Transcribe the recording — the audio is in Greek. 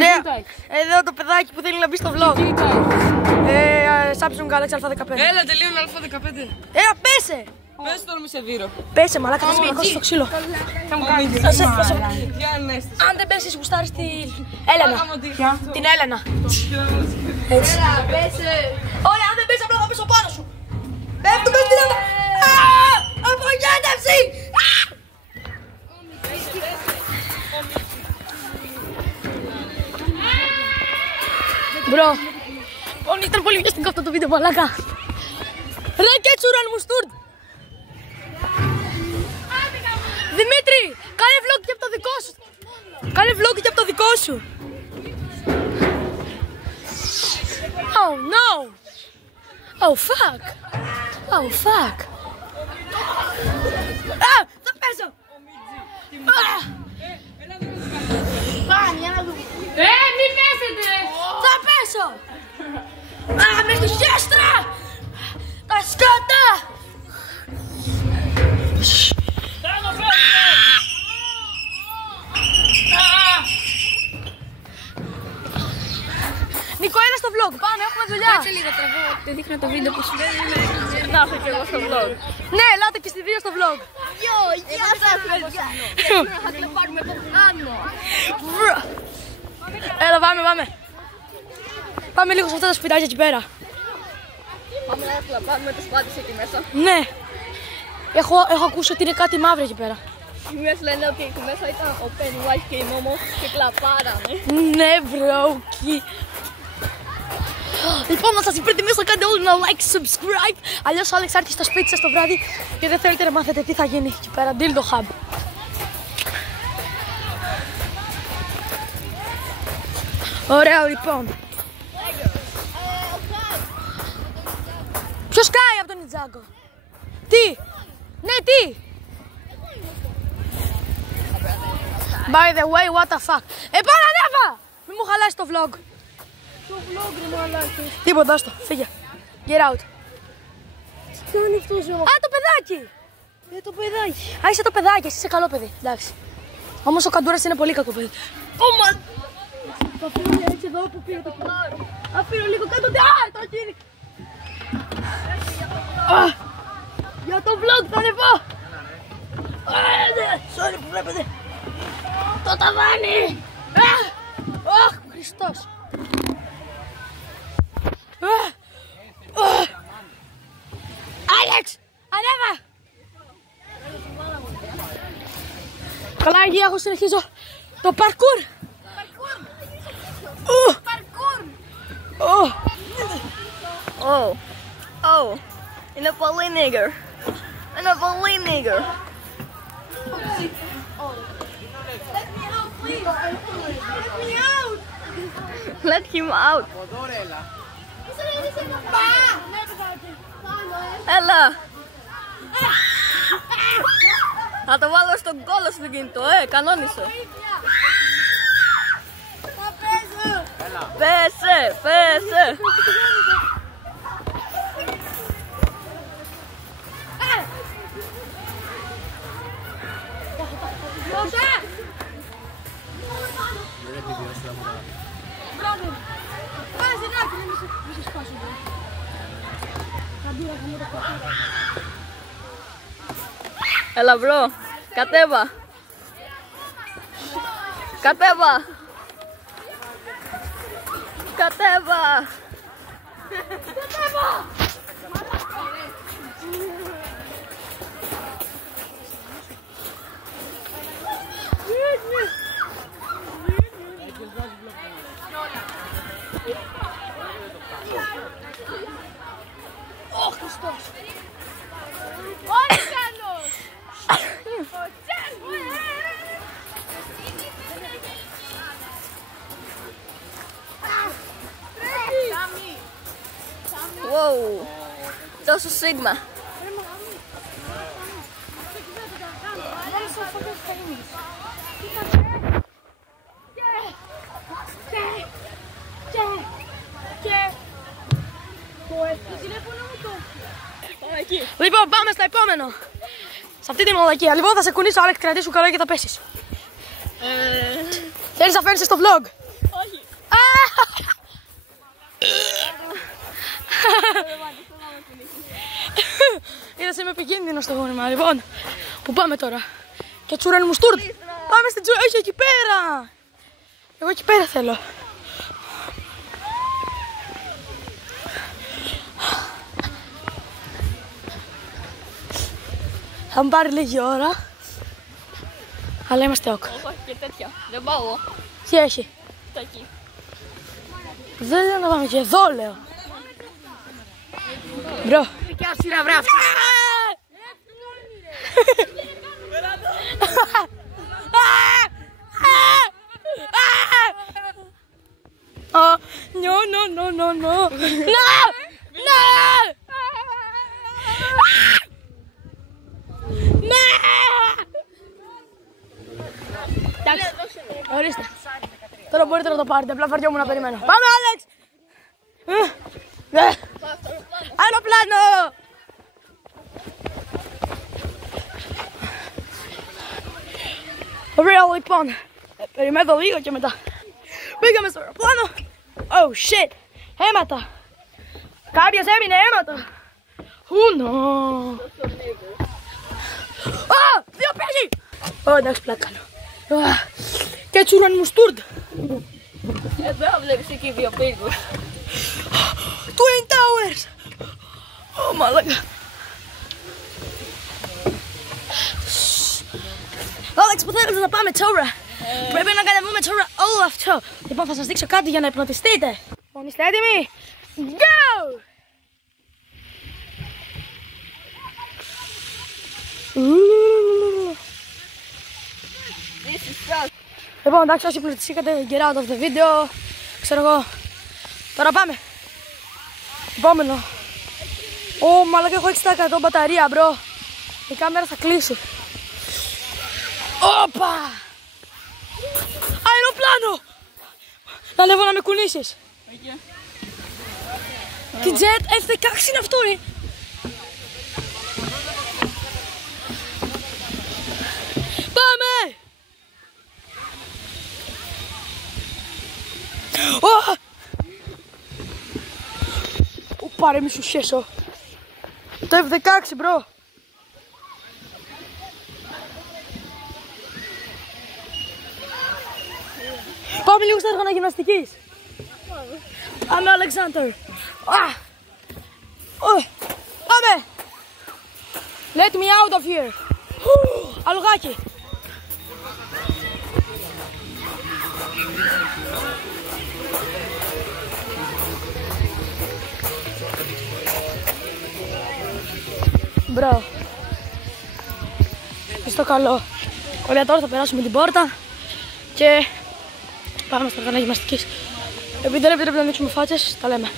Ρε, εδώ το παιδάκι που θέλει να μπει στο vlog. Samsung Galaxy A15. Έλα, τελείωνε A15. Πέσε! Πες τώρα μη σε βύρω. Πέσε, μαλάκα, θα σε πλακώσω στο ξύλο. Θα μου κάνεις Αν δεν πέσεις, γουστάρεις την Έλενα. Την Έλενα. Έτσι. Ωραία, αν δεν πέσεις, απλά θα πέσω πάνω σου. Πέφτω μες την Έλενα. Απογοήτευση! Μπρο, ήταν πολύ βιαστικό αυτό το βίντεο, μαλάκα. Ρε και τσουράν μου στουρτ. Δημήτρη, κάνε vlog και από το δικό σου. Κάνε vlog και από το δικό σου. Oh no. Oh fuck. Oh fuck. Θα πέσω. Μη πέσετε! Θα πέσω. Μες στη χέστρα. Τα σκάτα. Νίκο, έλα στο vlog, πάμε, έχουμε δουλειά. Κάτσε λίγο, τραβώ, te δείχνω το βίντεο που σου να έχω και εγώ στο vlog. Ναι, ελάτε και στη δύο στο vlog. Γεια σας παιδιά. Θα κλεπάρουμε από πάνω. Έλα, πάμε. Πάμε λίγο σε αυτά τα σπιτάκια εκεί πέρα. Πάμε να κλαπάρουμε τις πάτες εκεί μέσα. Ναι. Έχω ακούσει ότι είναι κάτι μαύρο εκεί πέρα. Οι μιας λένε ότι εκεί μέσα ήταν ο Pennywise και η Momo και κλαπάρανε. Ναι, μπρόκι. Λοιπόν, να σας υπενθυμίσω, κάντε όλοι ένα like, subscribe. Αλλιώς ο Άλεξ έρθει στο σπίτι σας το βράδυ και δεν θέλετε να μάθετε τι θα γίνει εκεί πέρα. Dildo Hub. Ωραίο, λοιπόν. Ποιος κάει από τον Νιτζάγκο? Τι? Ναι, τι? By the way, what the fuck. Πάρα ανέβα! Μη μου χαλάσει το vlog. Το vlog ρε μαλάκες. Τίποτα, άστο, φύγε. Get out. Τι είναι αυτό ζω. Α, το παιδάκι! Το παιδάκι. Α, είσαι το παιδάκι, εσύ είσαι καλό παιδί. Εντάξει. Όμως ο Καντούρας είναι πολύ κακό παιδί. Θα αφήνω έτσι εδώ που πήρε το κιλάρι. Αφήνω λίγο κάτω. Το χέρι. Για το vlog θα ανεβώ. Sorry που βλέπετε. Το ταβάνι. Αχ, Χριστός. Άλεξ, ανέβα. Καλά, υγεία, εγώ συνεχίζω το parkour. Είναι πολύ nigger. Είναι πολύ nigger. Let him out. Έλα. Θα το βάλω στον κόλλο στο κινητό, κανόνισε. Πέσε. Έλα μπρο, κατέβα. Ω Χριστός. Wow, τόσο σίγμα. Λοιπόν, πάμε στο επόμενο. Σε αυτή τη μαλακία. Λοιπόν, θα σε κουνήσω, Άλεξ, κρατήσου καλά και θα πέσεις. Θέλεις να φέρνεις στο vlog? Όχι. Είδες, είμαι επικίνδυνο στο γόνιμα. Λοιπόν, που πάμε τώρα? Και τσουρέν μου στούρτ. Πάμε στην τσουρέν. Όχι, εκεί πέρα. Εγώ εκεί πέρα θέλω. Θα μου πάρει λίγη ώρα. Αλλά είμαστε ok. Όχι και τέτοια. Δεν πάω εγώ. Τι έχει? Τα εκεί. Δεν θέλω να πάμε και εδώ, λέω. Μπρο. Δικιά σειρά βρε αυτή. No. Εντάξει, ορίστε. Τώρα μπορείτε να το πάρετε, απλά βαριόμουν να περιμένω. Πάμε, Άλεξ! Αεροπλάνο! Ωραία, λοιπόν. Περιμένω λίγο και μετά. Πήγαμε στο αεροπλάνο. Oh shit! Αίματα! Κάποιος έμεινε αίματα! No! Δύο πέσει! Εντάξει, πλάκα κάνω. Και τσουράν μου στούρτ. Εδώ βλέπεις εκεί δύο πύργους. Twin Towers! Μαλάκα. Άλεξ, που θέλετε να πάμε τώρα? Πρέπει να κατεβούμε τώρα όλο αυτό. Λοιπόν, θα σας δείξω κάτι για να υπνοτιστείτε. Λοιπόν, είστε έτοιμοι? Go! Λοιπόν, εντάξει, όσοι υπνοτιστήκατε, get out of the video. Ξέρω εγώ. Τώρα πάμε. Επόμενο. Μαλάκα, έχω 60% μπαταρία, μπρο. Η κάμερα θα κλείσει. Όπα! Αεροπλάνο! Να ανέβω να με κουνήσεις. Τι jet F16 είναι αυτό, ρε. Πάμε! Πάρε, μη σου σχέσω. Το F16, μπρο. Πάμε λίγο στα έργανα γυμναστικής. Πάμε, Αλεξάνδρ. Πάμε. Let me out of here. Αλογάκι. Μπρο. Στο καλό. Ωραία, τώρα θα περάσουμε την πόρτα και πάμε στα έργανα γυμναστικής. Επειδή δεν επιτρέπει να ανοίξουμε φάτσες, τα λέμε.